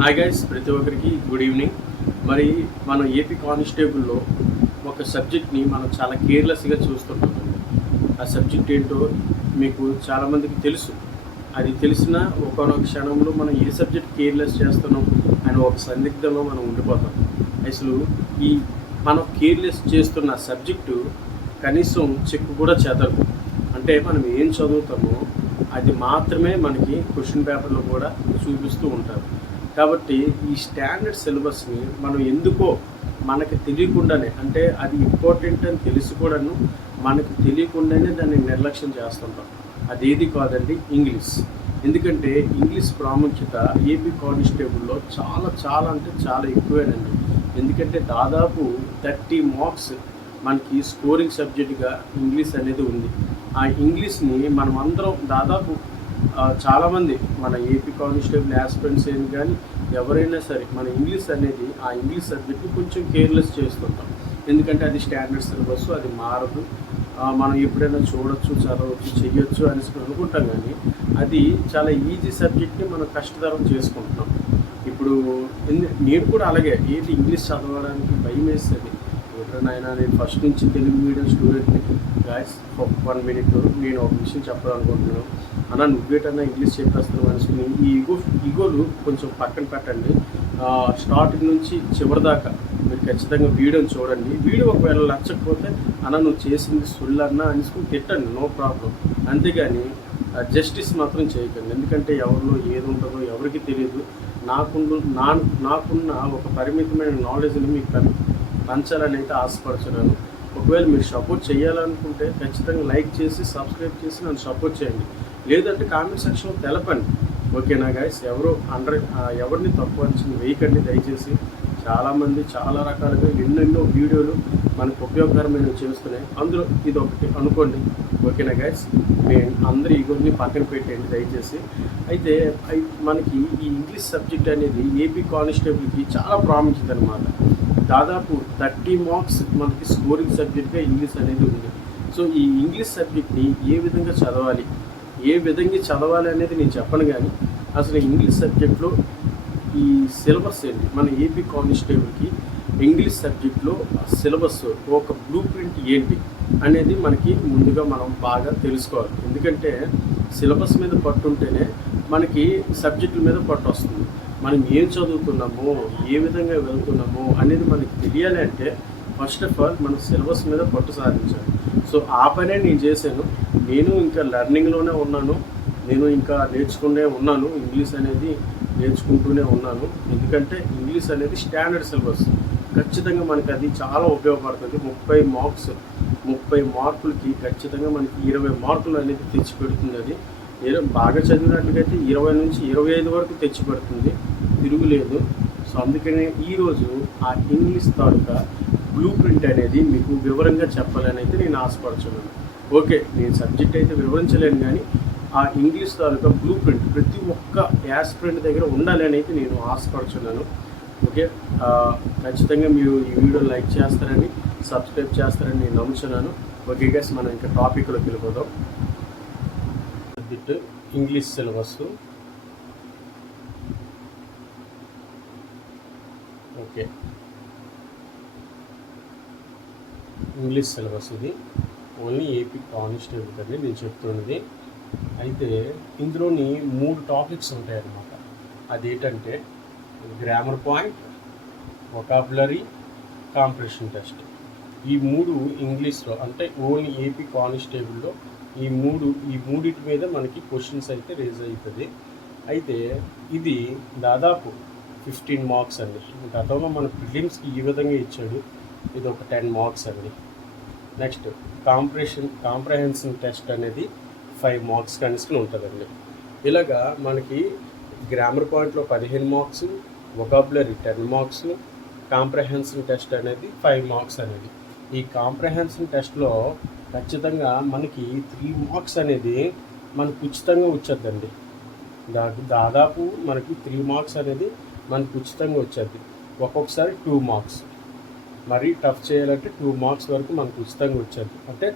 Hi guys, ప్రతి ఒక్కరికి good evening. మరి మనం ఏపీ కానిస్టేబుల్లో ఒక సబ్జెక్ట్ని మనం చాలా కేర్లెస్గా చూస్తుంటామండి. ఆ సబ్జెక్ట్ ఏంటో మీకు చాలామందికి తెలుసు. అది తెలిసిన ఒకనొక క్షణంలో మనం ఏ సబ్జెక్ట్ కేర్లెస్ చేస్తున్నాం అని ఒక సందిగ్ధంలో మనం ఉండిపోతాం. అసలు ఈ మనం కేర్లెస్ చేస్తున్న సబ్జెక్టు కనీసం చెక్కు కూడా చెదరదు. అంటే మనం ఏం చదువుతామో అది మాత్రమే మనకి క్వశ్చన్ పేపర్లో కూడా చూపిస్తూ ఉంటారు. కాబట్టి ఈ స్టాండర్డ్ సిలబస్ని మనం ఎందుకో మనకి తెలియకుండానే, అంటే అది ఇంపార్టెంట్ అని తెలిసి కూడాను మనకు తెలియకుండానే దాన్ని నిర్లక్ష్యం చేస్తుంటాం. అదేది కాదండి, ఇంగ్లీష్. ఎందుకంటే ఇంగ్లీష్ ప్రాముఖ్యత ఏపీ కానిస్టేబుల్లో చాలా చాలా అంటే చాలా ఎక్కువేనండి. ఎందుకంటే దాదాపు 30 మార్క్స్ మనకి స్కోరింగ్ సబ్జెక్టుగా ఇంగ్లీష్ అనేది ఉంది. ఆ ఇంగ్లీష్ని మనం అందరం దాదాపు చాలామంది మన ఏపీ కానిస్టేబుల్ యాస్పిరెంట్స్ ఏమి కానీ ఎవరైనా సరే మన ఇంగ్లీష్ అనేది ఆ ఇంగ్లీష్ సబ్జెక్ట్ని కొంచెం కేర్లెస్ చేస్తుంటాం. ఎందుకంటే అది స్టాండర్డ్ సిలబస్, అది మారదు, మనం ఎప్పుడైనా చూడొచ్చు, చదవచ్చు, చెయ్యొచ్చు అని అనుకుంటాం. కానీ అది చాలా ఈజీ సబ్జెక్ట్ని మనం కష్టతరం చేసుకుంటున్నాం. ఇప్పుడు నేను కూడా అలాగే ఏంటి ఇంగ్లీష్ చదవడానికి భయం వేస్తుంది. ఎప్పుడైనా నేను ఫస్ట్ నుంచి తెలుగు మీడియం స్టూడెంట్ని. గాయస్, 1 మినిట్ నేను ఒక విషయం చెప్పాలనుకుంటున్నాను. అన్న నువ్వేటన్నా ఇంగ్లీష్ చెప్పేస్తున్నావు అనుకుని ఈ ఈగోలు కొంచెం పక్కన పెట్టండి. స్టార్టింగ్ నుంచి చివరి దాకా మీరు ఖచ్చితంగా వీడియోని చూడండి. వీడియో ఒకవేళ నచ్చకపోతే అన్న నువ్వు చేసింది సుళ్ళన్నా అనుకుని తిట్టండి, నో ప్రాబ్లం. అంతేగాని జస్టిస్ మాత్రం చేయకండి. ఎందుకంటే ఎవరిలో ఏది ఉంటుందో ఎవరికి తెలియదు. నాకున్న ఒక పరిమితమైన నాలెడ్జ్ని మీకు పంచాలని అయితే ఆశపడుతున్నాను. ఒకవేళ మీరు సపోర్ట్ చేయాలనుకుంటే ఖచ్చితంగా లైక్ చేసి సబ్స్క్రైబ్ చేసి నన్ను సపోర్ట్ చేయండి. లేదంటే కామెంట్ సెక్షన్లో తెలపండి. ఓకేనా గైస్? ఎవరిని తక్కువ అంచనా వేయకండి దయచేసి. చాలామంది చాలా రకాలుగా ఎన్నెన్నో వీడియోలు మనకు ఉపయోగకరమైనవి చేస్తున్నాయి. అందులో ఇది ఒకటి అనుకోండి. ఓకేనా గైస్? నేను అందరి ఈగోని పక్కన పెట్టండి దయచేసి. అయితే మనకి ఈ ఇంగ్లీష్ సబ్జెక్ట్ అనేది ఏపీ కానిస్టేబుల్కి చాలా ప్రాముఖ్యత అనమాట. దాదాపు 30 మార్క్స్ మనకి స్కోరింగ్ సబ్జెక్ట్గా ఇంగ్లీష్ అనేది ఉంది. సో ఈ ఇంగ్లీష్ సబ్జెక్ట్ని ఏ విధంగా చదవాలి అనేది నేను చెప్పను. కానీ అసలు ఇంగ్లీష్ సబ్జెక్ట్లో ఈ సిలబస్ ఏంటి, మన ఏపీ కానిస్టేబుల్కి ఇంగ్లీష్ సబ్జెక్ట్లో సిలబస్ ఒక బ్లూ ప్రింట్ ఏంటి అనేది మనకి ముందుగా మనం బాగా తెలుసుకోవాలి. ఎందుకంటే సిలబస్ మీద పట్టు ఉంటేనే మనకి సబ్జెక్టుల మీద పట్టు వస్తుంది. మనం ఏం చదువుతున్నామో, ఏ విధంగా వెళ్తున్నామో అనేది మనకి తెలియాలి అంటే ఫస్ట్ ఆఫ్ ఆల్ మనం సిలబస్ మీద పట్టు సాధించాలి. సో ఆ పనే నేను చేశాను. నేను ఇంకా లెర్నింగ్లోనే ఉన్నాను. నేను ఇంకా నేర్చుకునే ఉన్నాను. ఇంగ్లీష్ అనేది నేర్చుకుంటూనే ఉన్నాను. ఎందుకంటే ఇంగ్లీష్ అనేది స్టాండర్డ్ సిలబస్. ఖచ్చితంగా మనకి అది చాలా ఉపయోగపడుతుంది. 30 మార్కులకి ఖచ్చితంగా మనకి 20 మార్కులు అనేది తెచ్చిపెడుతుంది. అది బాగా చదివినట్లయితే 20 నుంచి 25 వరకు తెచ్చిపెడుతుంది, తిరుగులేదు. సో అందుకనే ఈరోజు ఆ ఇంగ్లీష్ తాలూకా బ్లూ ప్రింట్ అనేది మీకు వివరంగా చెప్పాలని అయితే నేను ఆశపడుతున్నాను. ఓకే, నేను సబ్జెక్ట్ అయితే వివరించలేను, కానీ ఆ ఇంగ్లీష్ తాలూకా బ్లూ ప్రింట్ ప్రతి ఒక్క యాస్పిరెంట్ దగ్గర ఉండాలి అని అయితే నేను ఆశపడుతున్నాను. ఓకే, ఖచ్చితంగా మీరు ఈ వీడియో లైక్ చేస్తారని, సబ్స్క్రైబ్ చేస్తారని నేను నమ్ముతున్నాను. ఓకే గైస్, మనం ఇంకా టాపిక్లోకి వెళ్ళిపోదాం. Subject English syllabus. Okay, English syllabus ఇది ఓన్లీ ఏపీ కానిస్టేబుల్ అని నేను చెప్తున్నది. అయితే ఇందులోని 3 టాపిక్స్ ఉంటాయన్నమాట. అదేంటంటే grammar point, vocabulary, compression test. ఈ 3 ఇంగ్లీష్లో, అంటే ఓన్లీ ఏపీ కానిస్టేబుల్లో ఈ మూడింటి మీద మనకి క్వశ్చన్స్ అయితే రేజ్ అవుతుంది. అయితే ఇది దాదాపు 15 మార్క్స్ అండి. గతంలో మన ప్రిలిమ్స్కి ఈ విధంగా ఇచ్చాడు. ఇది ఒక 10 మార్క్స్ అండి. నెక్స్ట్ కాంప్రహెన్షన్ టెస్ట్ అనేది 5 మార్క్స్ కనుసుకుని ఉంటుందండి. ఇలాగా మనకి గ్రామర్ పాయింట్లో 15 marks, vocabulary 10 marks, comprehension test అనేది 5 మార్క్స్ అనేది. ఈ కాంప్రహెన్షన్ టెస్ట్లో ఖచ్చితంగా మనకి 3 మార్క్స్ అనేది మనకు ఉచితంగా వచ్చేద్దండి. దాదాపు మనకి 3 మార్క్స్ అనేది మనకు ఉచితంగా వచ్చేది. ఒక్కొక్కసారి 2 మార్క్స్, మరీ టఫ్ చేయాలంటే 2 మార్క్స్ వరకు మనకు ఉచితంగా వచ్చేది. అంటే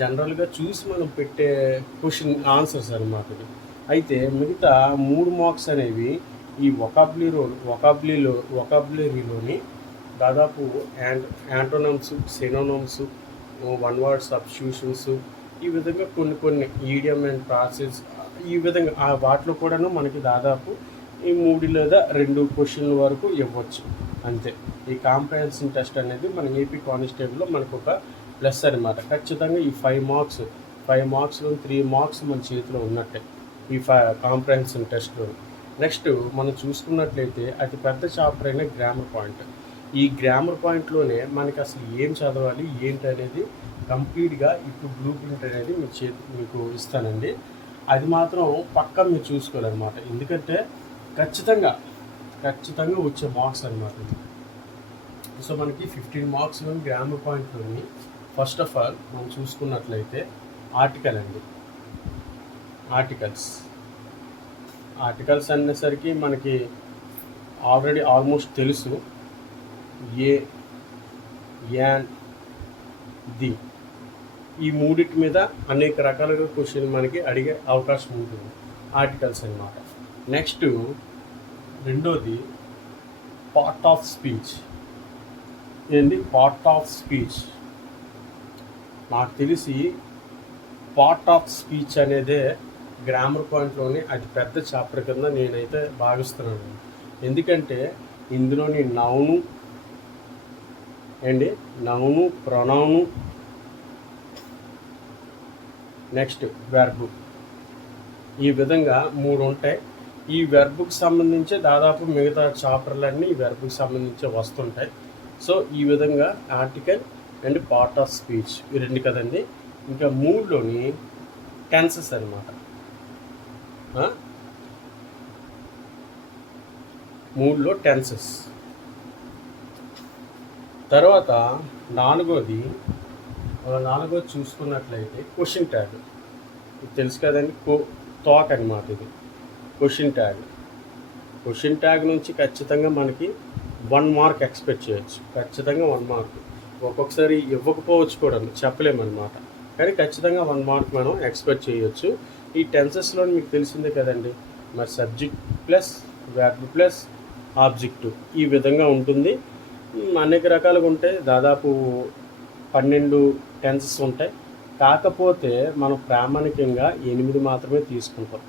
జనరల్గా చూసి మనం పెట్టే క్వశ్చన్ ఆన్సర్స్ అనమాట. అయితే మిగతా 3 మార్క్స్ అనేవి ఈ వొకాబులరీలోని దాదాపు యాంటోనమ్స్, సినోనమ్స్, వన్ వర్డ్ సబ్స్టిట్యూషన్స్, ఈ విధంగా కొన్ని ఈడియం అండ్ ప్రాసెస్, ఈ విధంగా ఆ వాటిలో కూడాను మనకి దాదాపు ఈ 3 లేదా 2 క్వశ్చన్ల వరకు ఇవ్వచ్చు అంతే. ఈ కాంప్రహెన్షన్ టెస్ట్ అనేది మన ఏపీ కానిస్టేబుల్లో మనకు ఒక ప్లస్ అనమాట. ఖచ్చితంగా ఈ 5 మార్క్స్లో 3 మార్క్స్ మన చేతిలో ఉన్నట్టే ఈ కాంప్రహెన్షన్ టెస్ట్లో. నెక్స్ట్ మనం చూసుకున్నట్లయితే అతి పెద్ద చాప్టర్ అయిన గ్రామర్ పాయింట్. ఈ గ్రామర్ పాయింట్లోనే మనకి అసలు ఏం చదవాలి ఏంటి అనేది కంప్లీట్గా ఇప్పుడు బ్లూ ప్రింట్ అనేది మీకు ఇస్తానండి. అది మాత్రం పక్కా మీరు చూసుకోవాలన్నమాట. ఎందుకంటే ఖచ్చితంగా వచ్చే మార్క్స్ అనమాట. సో మనకి 15 మార్క్స్లో గ్రామర్ పాయింట్లోని ఫస్ట్ ఆఫ్ ఆల్ మనం చూసుకున్నట్లయితే ఆర్టికల్ అండి. ఆర్టికల్స్ అనేసరికి మనకి ఆల్మోస్ట్ తెలుసు. ఏ, యాన్, ది, ఈ మూడింటి మీద అనేక రకాలుగా క్వశ్చన్ మనకి అడిగే అవకాశం ఉంటుంది ఆర్టికల్స్ అన్నమాట. నెక్స్ట్ రెండోది part of speech. Part of speech నాకు తెలిసి పార్ట్ ఆఫ్ స్పీచ్ అనేదే గ్రామర్ పాయింట్లోని అతి పెద్ద చాప్టర్ కింద నేనైతే భావిస్తున్నాను. ఎందుకంటే ఇందులోని నౌను, ప్రొనౌను, నెక్స్ట్ వెర్బు, ఈ విధంగా 3 ఉంటాయి. ఈ వెర్బుకి సంబంధించి దాదాపు మిగతా చాప్టర్లన్నీ ఈ వెర్బుకి సంబంధించి వస్తుంటాయి. సో ఈ విధంగా article and part of speech ఈ 2 కదండి. ఇంకా 3లోని టెన్సెస్ అనమాట. 3లో టెన్సెస్. తర్వాత నాలుగోది చూసుకున్నట్లయితే క్వశ్చన్ ట్యాగ్. ఇది తెలుసు కదండి, టాక్ అనమాట. ఇది క్వశ్చన్ ట్యాగ్ నుంచి ఖచ్చితంగా మనకి 1 మార్క్ ఎక్స్పెక్ట్ చేయొచ్చు. ఖచ్చితంగా 1 మార్క్, ఒక్కొక్కసారి ఇవ్వకపోవచ్చు కూడా, చెప్పలేమన్నమాట. కానీ ఖచ్చితంగా 1 మార్క్ మనం ఎక్స్పెక్ట్ చేయొచ్చు. ఈ టెన్సెస్లో మీకు తెలిసిందే కదండి, మరి subject plus verb plus objective ఈ విధంగా ఉంటుంది. అనేక రకాలుగా ఉంటాయి. దాదాపు 12 టెన్సెస్ ఉంటాయి. కాకపోతే మనం ప్రామాణికంగా 8 మాత్రమే తీసుకుంటాం.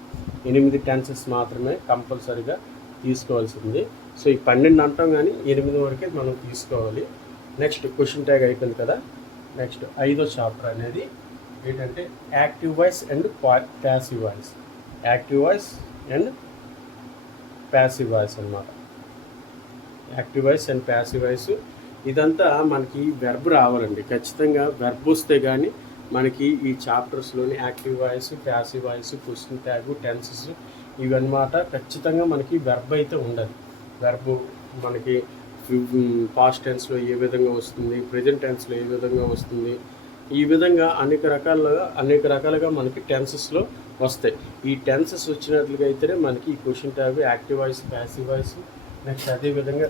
8 టెన్సెస్ మాత్రమే కంపల్సరీగా తీసుకోవాల్సింది. సో ఈ 12 అంటాం కానీ 8 వరకే మనం తీసుకోవాలి. నెక్స్ట్ క్వశ్చన్ ట్యాగ్ అయిపోయింది కదా. నెక్స్ట్ 5వ చాప్టర్ అనేది ఏంటంటే active voice and passive voice. Active voice and passive voice అన్నమాట. Active voice and passive voice ఇదంతా మనకి వెర్బ్ రావాలండి. ఖచ్చితంగా వెర్బ్ వస్తే కానీ మనకి ఈ చాప్టర్స్లోని active voice, passive voice, question tag, tenses ఇవన్నమాట. ఖచ్చితంగా మనకి వెర్బ్ అయితే ఉండాలి. వెర్బ్ మనకి పాస్ట్ టెన్స్లో ఏ విధంగా వస్తుంది, ప్రజెంట్ టెన్స్లో ఏ విధంగా వస్తుంది, ఈ విధంగా అనేక రకాలుగా మనకి టెన్సెస్లో వస్తాయి. ఈ టెన్సెస్ వచ్చినట్లుగా అయితేనే మనకి ఈ question tag, active voice, passive voice, next అదేవిధంగా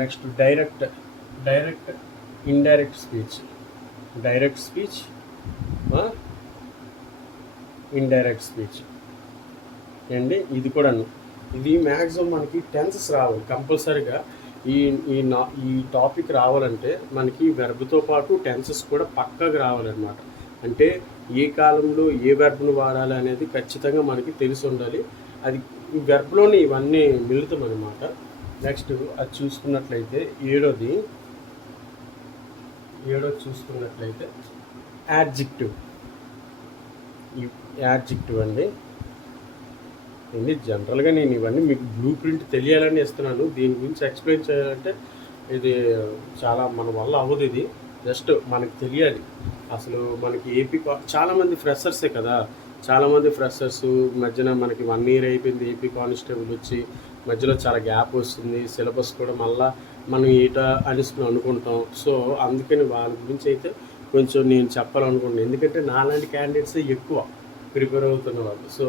next direct indirect speech, indirect speech అండి. ఇది మ్యాక్సిమం మనకి టెన్సెస్ రావాలి కంపల్సరీగా. ఈ టాపిక్ రావాలంటే మనకి వెర్బ్తో పాటు టెన్సెస్ కూడా పక్కగా రావాలన్నమాట. అంటే ఏ కాలంలో ఏ వెర్బ్ను వాడాలి అనేది ఖచ్చితంగా మనకి తెలిసి ఉండాలి. అది వెర్బ్లోని ఇవన్నీ మిళితం అనమాట. నెక్స్ట్ అది చూసుకున్నట్లయితే ఏడోది చూసుకున్నట్లయితే యాడ్జెక్టివ్ అండి. జనరల్గా నేను ఇవన్నీ మీకు బ్లూ ప్రింట్ తెలియాలని ఇస్తున్నాను. దీని గురించి ఎక్స్ప్లెయిన్ చేయాలంటే ఇది చాలా మన వల్ల అవ్వదు. ఇది జస్ట్ మనకి తెలియాలి. అసలు మనకి చాలామంది ఫ్రెషర్సే కదా, చాలామంది ఫ్రెషర్స్ మధ్యన మనకి 1 year అయిపోయింది ఏపీ కానిస్టేబుల్ వచ్చి, మధ్యలో చాలా గ్యాప్ వస్తుంది. సిలబస్ కూడా మళ్ళీ మనం అనుకుంటాం. సో అందుకని వాళ్ళ గురించి అయితే కొంచెం నేను చెప్పాలనుకుంటున్నాను. ఎందుకంటే నాలాంటి క్యాండిడేట్సే ఎక్కువ ప్రిపేర్ అవుతున్న వాళ్ళు. సో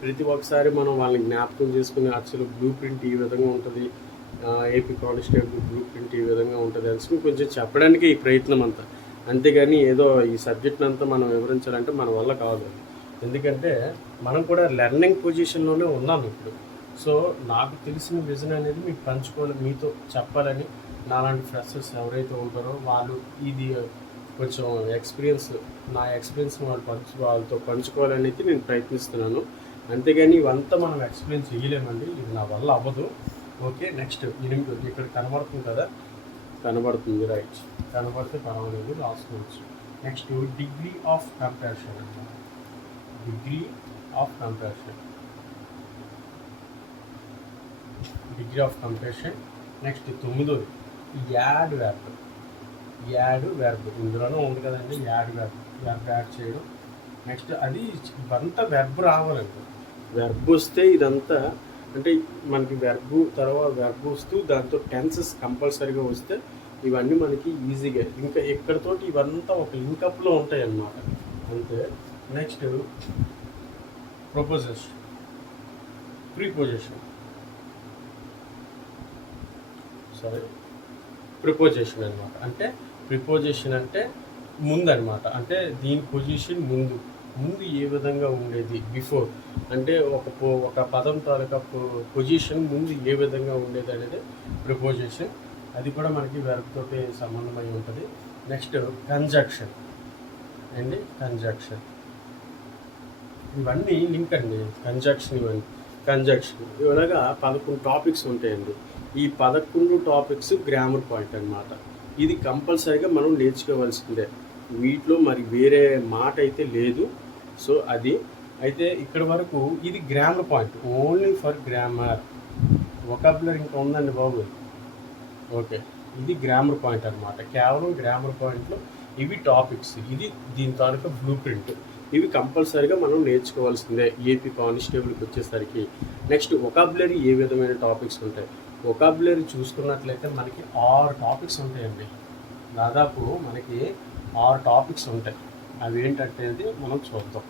ప్రతి ఒక్కసారి మనం వాళ్ళని జ్ఞాపకం చేసుకుని అసలు బ్లూ ప్రింట్ ఈ విధంగా ఉంటుంది, ఏపీ కానిస్టేబుల్ బ్లూ ప్రింట్ ఈ విధంగా ఉంటుంది అని కొంచెం చెప్పడానికి ఈ ప్రయత్నం అంతా. అంతేగాని ఏదో ఈ సబ్జెక్ట్ని అంతా మనం వివరించాలంటే మన వల్ల కాదు. ఎందుకంటే మనం కూడా లెర్నింగ్ పొజిషన్లోనే ఉన్నాం ఇప్పుడు. సో నాకు తెలిసిన విజన్ అనేది మీకు పంచుకోవాలి, మీతో చెప్పాలని నాలాంటి ఫ్రెషర్స్ ఎవరైతే ఉంటారో వాళ్ళు ఇది కొంచెం నా ఎక్స్పీరియన్స్ వాళ్ళతో పంచుకోవాలనేది నేను ప్రయత్నిస్తున్నాను. అంతేగాని ఇవంతా మనం ఎక్స్ప్లెయిన్ చేయలేమండి, ఇది నా వల్ల అవ్వదు. ఓకే, నెక్స్ట్ ఇక్కడ కనబడుతుంది కదా, కనబడుతుంది, రైట్, కనబడితే పర్వాలేదు, రాసుకోవచ్చు. నెక్స్ట్ డిగ్రీ ఆఫ్ కంపారిషన్ అన్నమాట. Degree of comparison, degree of comparison. Next 9వ యాడ్ వెర్బ్ ఇందులోనే ఉంది కదండి, వెర్బ్ యాడ్ చేయడం. నెక్స్ట్ అది ఇవంతా వెర్బ్ రావాలండి. వెర్బ్ వస్తే ఇదంతా అంటే మనకి తర్వాత వెర్బ్ వస్తూ దాంతో టెన్సెస్ కంపల్సరీగా వస్తే ఇవన్నీ మనకి ఈజీగా ఇంకా ఎక్కడితోటి ఇవంతా ఒక లింకప్లో ఉంటాయి అన్నమాట, అంతే. నెక్స్ట్ ప్రిపోజిషన్ అనమాట. అంటే ప్రిపోజిషన్ అంటే ముందు అనమాట, అంటే దీని పొజిషన్ ముందు ఏ విధంగా ఉండేది, బిఫోర్ అంటే ఒక పదం తాలూకా పొజిషన్ ముందు ఏ విధంగా ఉండేది అనేది ప్రిపోజిషన్. అది కూడా మనకి వెర్బ్ తోటి సంబంధమై ఉంటుంది. నెక్స్ట్ కంజంక్షన్ ఇవన్నీ లింక్ అండి. కంజంక్షన్ ఇలాగా 11 టాపిక్స్ ఉంటాయండి. ఈ 11 టాపిక్స్ గ్రామర్ పాయింట్ అన్నమాట. ఇది కంపల్సరీగా మనం నేర్చుకోవాల్సిందే, వీటిలో మరి వేరే మాట అయితే లేదు. సో అది అయితే ఇక్కడ వరకు ఇది grammar point, only for grammar. Vocabulary ఇంకా ఉందండి బాబు. ఓకే, ఇది గ్రామర్ పాయింట్ అనమాట, కేవలం గ్రామర్ పాయింట్లో ఇవి టాపిక్స్. ఇది దీని తాలూకా బ్లూ ప్రింట్. ఇవి కంపల్సరీగా మనం నేర్చుకోవాల్సిందే ఏపీ కానిస్టేబుల్కి వచ్చేసరికి. నెక్స్ట్ వొకాబులరీ ఏ విధమైన టాపిక్స్ ఉంటాయి, వొకాబులరీ చూసుకున్నట్లయితే మనకి 6 టాపిక్స్ ఉంటాయండి. దాదాపు మనకి 6 టాపిక్స్ ఉంటాయి. అవి ఏంటంటే మనం చూద్దాం.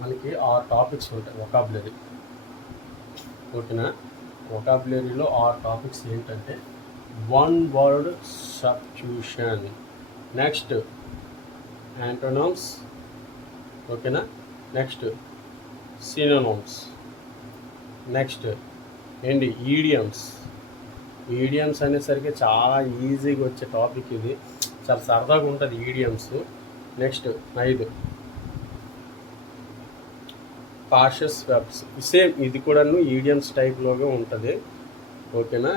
మనకి 6 టాపిక్స్ ఉంటాయి వొకాబులరీ, ఓకేనా. వొకాబులరీలో 6 టాపిక్స్ ఏంటంటే వన్ వర్డ్ సబ్స్టిట్యూషన్, నెక్స్ట్ యాంటోనమ్స్, ఓకేనా. నెక్స్ట్ సినోనిమ్స్, నెక్స్ట్ ఏంటి ఈడియమ్స్ అనేసరికి చాలా ఈజీగా వచ్చే టాపిక్ ఇది, చాలా సరదాగా ఉంటుంది ఈడియమ్స్. నెక్స్ట్ 5 పాషస్ వెర్బ్స్, సేమ్ ఇది కూడాను ఈడియమ్స్ టైప్లోగా ఉంటుంది, ఓకేనా.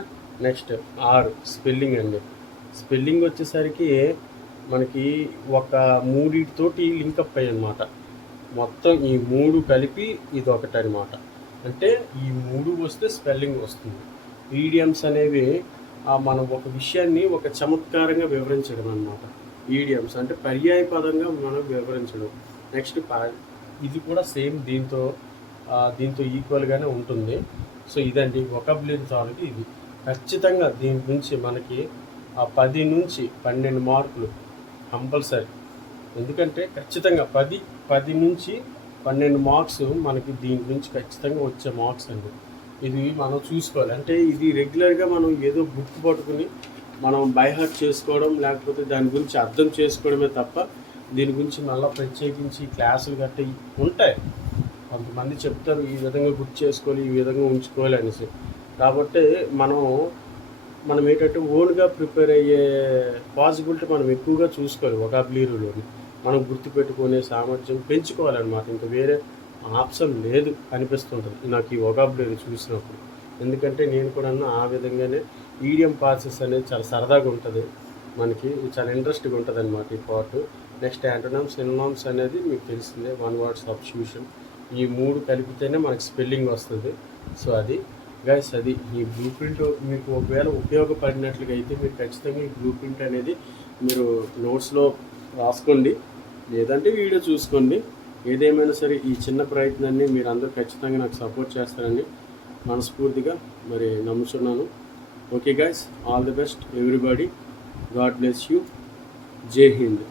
నెక్స్ట్ 6 స్పెల్లింగ్ అండి. స్పెల్లింగ్ వచ్చేసరికి మనకి ఒక 3తోటి లింకప్ అయ్యి అనమాట. మొత్తం ఈ 3 కలిపి ఇది ఒకటి అనమాట. అంటే ఈ 3 వస్తే స్పెల్లింగ్ వస్తుంది. ఈడియమ్స్ అనేవి మనం ఒక విషయాన్ని ఒక చమత్కారంగా వివరించడం అనమాట. ఈడియమ్స్ అంటే పర్యాయ పదంగా మనం వివరించడం. నెక్స్ట్ ఇది కూడా సేమ్ దీంతో ఈక్వల్గానే ఉంటుంది. సో ఇదండి వొకాబులరీ తాలూకు. ఇది ఖచ్చితంగా దీని నుంచి మనకి 10 నుంచి 12 మార్కులు కంపల్సరీ. ఎందుకంటే ఖచ్చితంగా 10 నుంచి 12 మార్క్స్ మనకి దీని నుంచి ఖచ్చితంగా వచ్చే మార్క్స్ అండి. ఇది మనం చూసుకోవాలి. అంటే ఇది రెగ్యులర్గా మనం ఏదో బుక్ పట్టుకుని మనం బైహార్ట్ చేసుకోవడం లేకపోతే దాని గురించి అర్థం చేసుకోవడమే తప్ప దీని గురించి మళ్ళీ ప్రత్యేకించి క్లాసులు గట్టి ఉంటాయి. కొంతమంది చెప్తారు ఈ విధంగా గుర్తు చేసుకోవాలి, ఈ విధంగా ఉంచుకోవాలి అనేసి. కాబట్టి మనం ఏంటంటే ఓన్గా ప్రిపేర్ అయ్యే పాసిబిలిటీ మనం ఎక్కువగా చూసుకోవాలి. వొకాబులరీలోని మనం గుర్తుపెట్టుకునే సామర్థ్యం పెంచుకోవాలన్నమాట. ఇంకా వేరే ఆప్షన్ లేదు అనిపిస్తుంటుంది నాకు ఈ వొకాబులరీ చూసినప్పుడు. ఎందుకంటే నేను కూడా ఆ విధంగానే ఈడియం పార్సెస్ అనేది చాలా సరదాగా ఉంటుంది, మనకి చాలా ఇంట్రెస్ట్గా ఉంటుంది అనమాట ఈ పార్ట్. నెక్స్ట్ యాంటోనమ్స్ సినోనిమ్స్ అనేది మీకు తెలిసిందే, వన్ వర్డ్ సబ్స్టిట్యూషన్. ఈ 3 కలిపితేనే మనకి స్పెల్లింగ్ వస్తుంది. సో అది గైస్, అది ఈ బ్లూ ప్రింట్ మీకు ఒకవేళ ఉపయోగపడినట్లుగా అయితే మీరు ఖచ్చితంగా ఈ బ్లూ ప్రింట్ అనేది మీరు నోట్స్లో రాసుకోండి, లేదంటే వీడియో చూసుకోండి. ఏదేమైనా సరే ఈ చిన్న ప్రయత్నాన్ని మీరు అందరూ ఖచ్చితంగా నాకు సపోర్ట్ చేస్తారని మనస్ఫూర్తిగా మరి నమ్ముతున్నాను. Okay guys, all the best everybody. God bless you. జై హింద్.